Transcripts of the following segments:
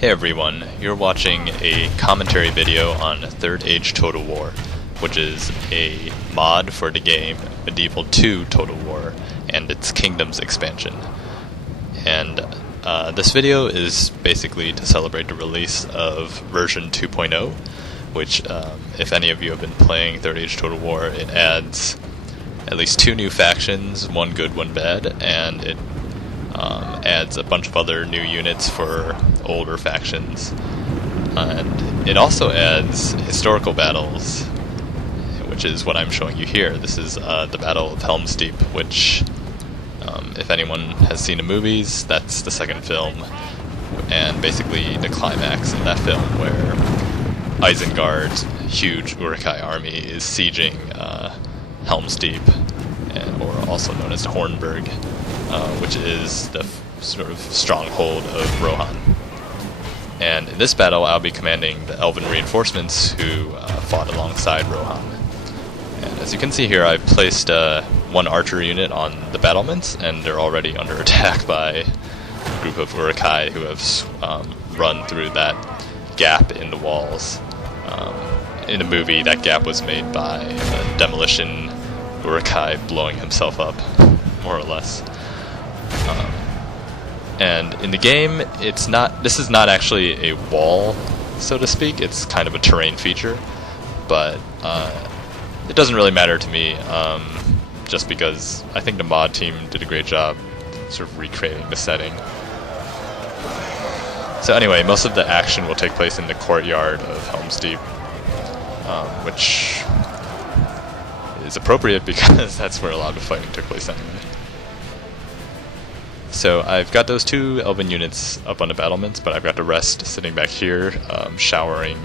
Hey everyone, you're watching a commentary video on Third Age Total War, which is a mod for the game Medieval 2 Total War and its Kingdoms expansion. And this video is basically to celebrate the release of version 2.0, which if any of you have been playing Third Age Total War, it adds at least 2 new factions, one good, one bad, and it adds a bunch of other new units for older factions. And it also adds historical battles, which is what I'm showing you here. This is the Battle of Helm's Deep, which, if anyone has seen the movies, that's the second film, and basically the climax of that film where Isengard's huge Uruk-hai army is sieging Helm's Deep, or also known as Hornburg, which is the sort of stronghold of Rohan. And in this battle, I'll be commanding the Elven reinforcements who fought alongside Rohan. And as you can see here, I've placed one archer unit on the battlements, and they're already under attack by a group of Uruk-hai who have run through that gap in the walls. In the movie, that gap was made by a demolition Uruk-hai blowing himself up, more or less. And in the game, this is not actually a wall, so to speak. It's kind of a terrain feature, but it doesn't really matter to me, just because I think the mod team did a great job sort of recreating the setting. So anyway, most of the action will take place in the courtyard of Helm's Deep, which is appropriate because that's where a lot of the fighting took place anyway. So I've got those 2 Elven units up on the battlements, but I've got the rest sitting back here, showering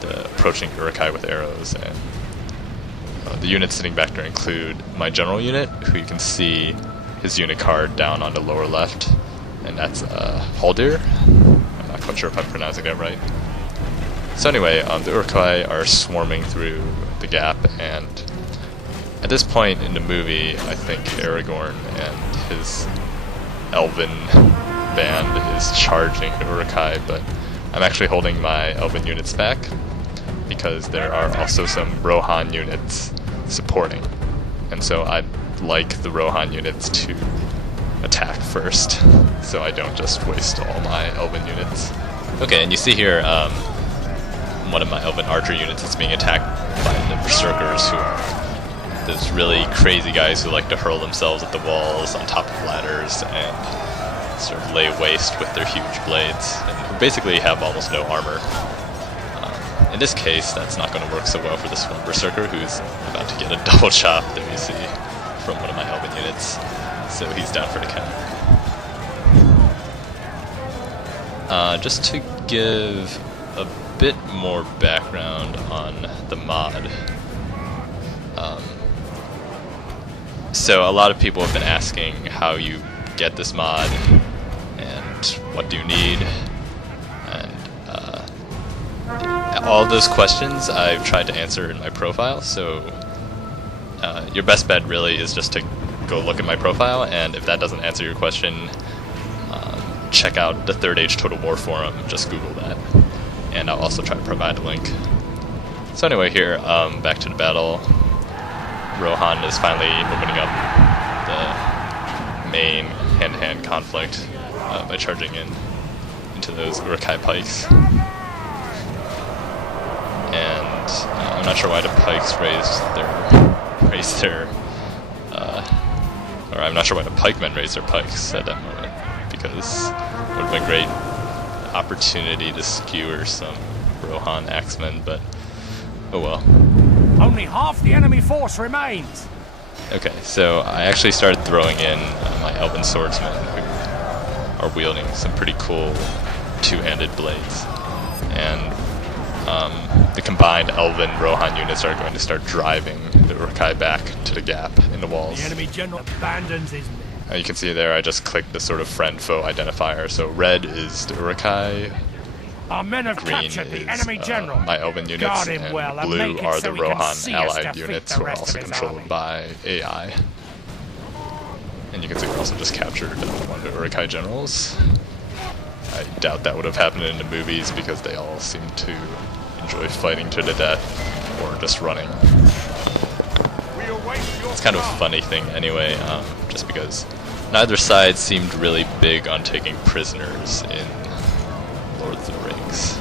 the approaching Uruk-hai with arrows. And the units sitting back there include my general unit, who you can see his unit card down on the lower left, and that's Haldir. I'm not quite sure if I'm pronouncing that right. So anyway, the Uruk-hai are swarming through the gap, and at this point in the movie, I think Aragorn and his Elven band is charging the Uruk-hai, but I'm actually holding my Elven units back because there are also some Rohan units supporting, and so I'd like the Rohan units to attack first, so I don't just waste all my Elven units. Okay, and you see here one of my Elven archer units is being attacked by the Berserkers, who are those really crazy guys who like to hurl themselves at the walls on top of ladders and sort of lay waste with their huge blades, and who basically have almost no armor. In this case, that's not going to work so well for this one Berserker, who's about to get a double chop, there you see, from one of my Elven units, so he's down for the count. Just to give a bit more background on the mod. So a lot of people have been asking how you get this mod and what do you need, and all those questions I've tried to answer in my profile, so your best bet really is just to go look at my profile, and if that doesn't answer your question, check out the Third Age Total War forum, just Google that, and I'll also try to provide a link. So anyway, here, back to the battle. Rohan is finally opening up the main hand-to-hand conflict by charging into those Uruk-hai pikes. And I'm not sure why the pikes or I'm not sure why the pikemen raised their pikes at that moment, because it would have been a great opportunity to skewer some Rohan axemen, but oh well. Only half the enemy force remains. Okay, so I actually started throwing in my Elven swordsmen, who are wielding some pretty cool 2-handed blades. And the combined Elven Rohan units are going to start driving the Uruk-hai back to the gap in the walls. The enemy general abandons his men. You can see there, I just clicked the sort of friend-foe identifier. So red is the Uruk-hai, our men have green captured the is enemy general. my Elven units, and well, blue and are so the Rohan allied units, who are rest also of his controlled army. by AI. And you can see we also just captured one of the Uruk-hai generals. I I doubt that would have happened in the movies because they all seem to enjoy fighting to the death or just running. It's kind of a funny thing anyway, just because neither side seemed really big on taking prisoners in Lord of the Rings,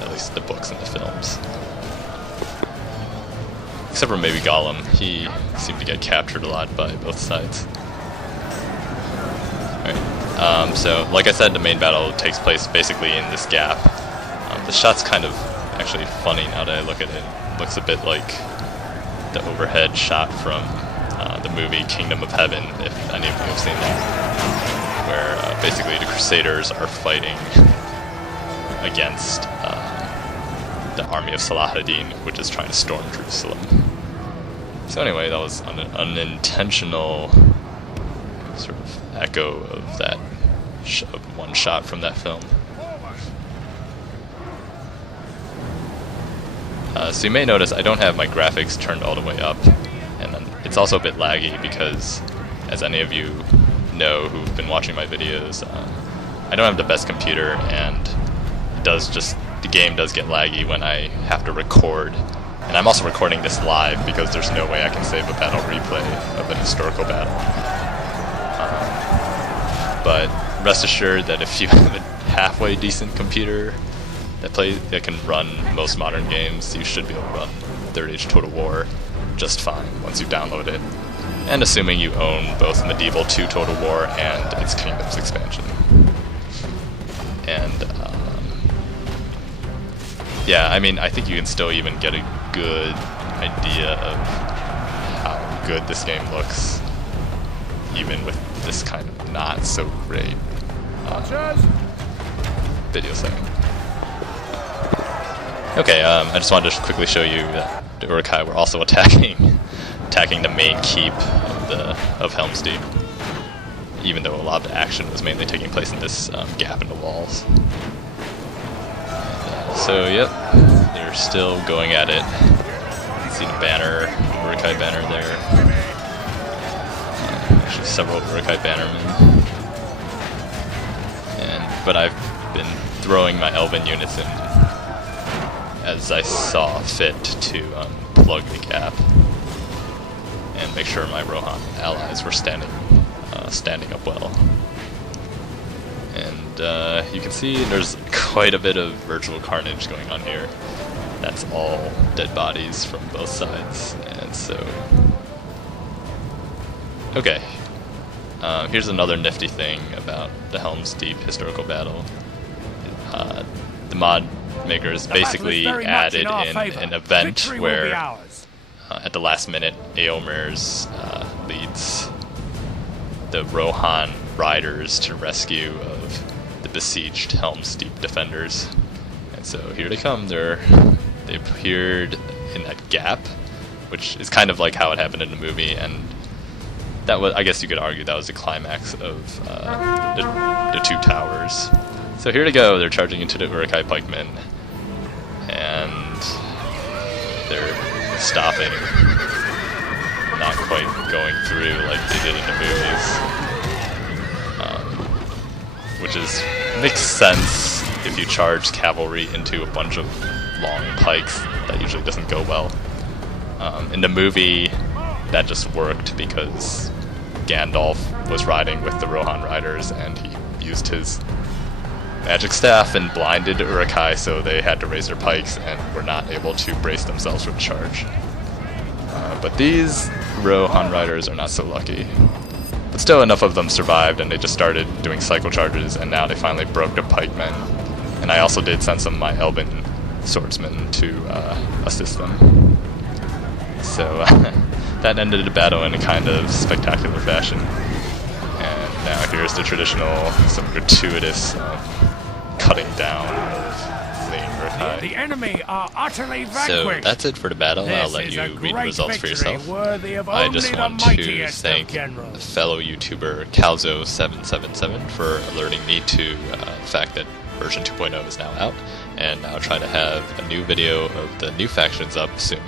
at least the books and the films. Except for maybe Gollum, he seemed to get captured a lot by both sides. Right. So, like I said, the main battle takes place basically in this gap. The shot's kind of actually funny now that I look at it. It looks a bit like the overhead shot from the movie Kingdom of Heaven, if any of you have seen that, where basically the Crusaders are fighting against the army of Salahuddin, which is trying to storm Jerusalem. So anyway, that was an unintentional sort of echo of that one shot from that film. So you may notice I don't have my graphics turned all the way up, and then it's also a bit laggy because, as any of you know who've been watching my videos, I don't have the best computer, and the game does get laggy when I have to record. And I'm also recording this live because there's no way I can save a battle replay of an historical battle. But rest assured that if you have a halfway decent computer that can run most modern games, you should be able to run Third Age Total War just fine once you download it. And assuming you own both Medieval 2 Total War and its Kingdoms expansion. And yeah, I mean, I think you can still even get a good idea of how good this game looks, even with this kind of not so great video setting. Okay, I just wanted to quickly show you that the Uruk-hai were also attacking the main keep of Helm's Deep, even though a lot of the action was mainly taking place in this gap in the walls. So, yep, they're still going at it. You can see the banner, Uruk-hai banner there. Actually, several Uruk-hai bannermen. But I've been throwing my Elven units in as I saw fit to plug the gap and make sure my Rohan allies were standing up well. And you can see there's quite a bit of virtual carnage going on here. That's all dead bodies from both sides, and so... Okay. Here's another nifty thing about the Helm's Deep historical battle. The mod makers basically added in an event where, at the last minute, Eomer's leads the Rohan riders to rescue of the besieged Helm's Deep defenders. And so here they come. They appeared in that gap, which is kind of like how it happened in the movie, and that was, I guess you could argue, that was the climax of the two towers. So here they go. They're charging into the Uruk-hai pikemen, and they're stopping, not quite going through like they did in the movies, which makes sense if you charge cavalry into a bunch of long pikes. That usually doesn't go well. In the movie, that just worked because Gandalf was riding with the Rohan riders, and he used his magic staff and blinded Uruk-hai, so they had to raise their pikes and were not able to brace themselves for the charge. But these Rohan riders are not so lucky. But still, enough of them survived, and they just started doing cycle charges, and now they finally broke the pikemen. And I also did send some of my Elven swordsmen to assist them. So that ended the battle in a kind of spectacular fashion. And now here's the traditional, some gratuitous cutting down of fleeing Uruk-hai. The enemy are utterly vanquished. So that's it for the battle. I'll let you read the results for yourself. I just want to thank fellow YouTuber Calzo777 for alerting me to the fact that version 2.0 is now out, and I'll try to have a new video of the new factions up soon.